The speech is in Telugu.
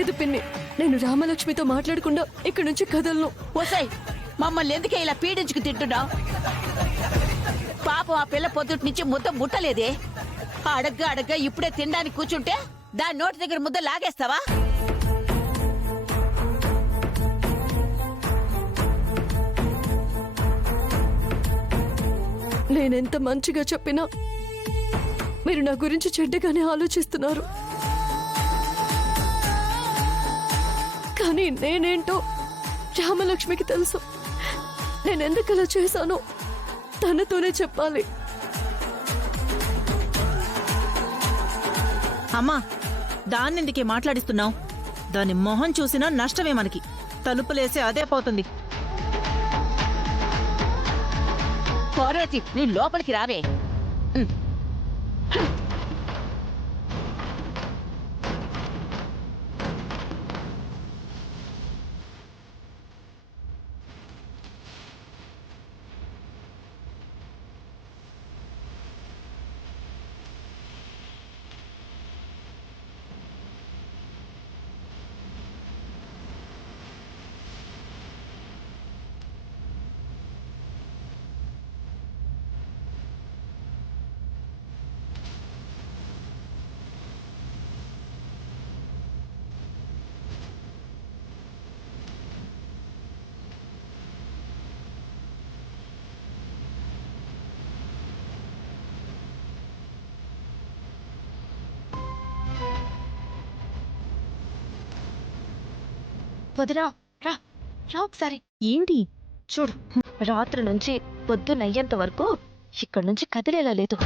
లేదు పిన్ని, నేను రామలక్ష్మితో మాట్లాడకుండా ఇక్కడి నుంచి కదలను. ఓసై, మమ్మల్ని ఎందుకే ఇలా పీడించుకు తింటున్నావు? పాపం ఆ పిల్ల పొద్దుటి నుంచి ముద్ద ముట్టలేదే. అడగ్గా ఇప్పుడే తినడానికి కూర్చుంటే దాని నోటి దగ్గర ముద్ద లాగేస్తావా? నేనెంత మంచిగా చెప్పినా మీరు నా గురించి చెడ్డగానే ఆలోచిస్తున్నారు. కానీ నేనేంటో రామలక్ష్మికి తెలుసు. నేనెందుకు అలా చేశానో తనతోనే చెప్పాలి. అమ్మా, దాన్నెందుకే మాట్లాడిస్తున్నావు? దాని మొహం చూసినా నష్టమే మనకి. తలుపులేసి అదే పోతుంది. కోరేతి, నీ లోపలికి రావే. వదినా, రా రా ఒకసారి. ఏంటి? చూడు, రాత్రి నుంచి పొద్దునయ్యేంత వరకు ఇక్కడి నుంచి కదిలేలా లేదు.